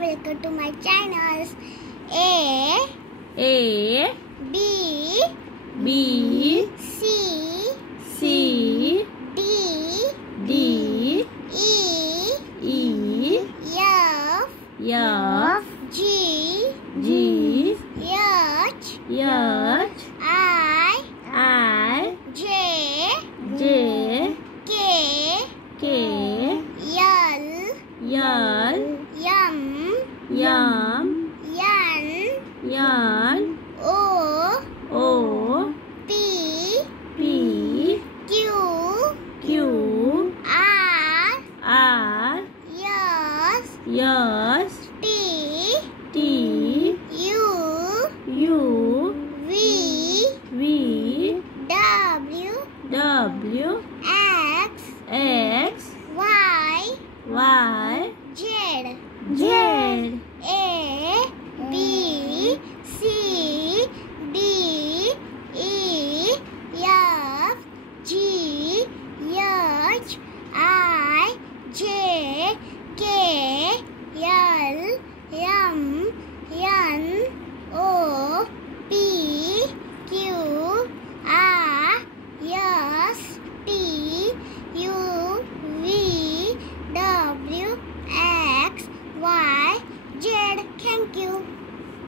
welcome to my channels. A B C D E F G H I J K L M N O P Q R S T U V W X Y Z A B C D E F G H I J K L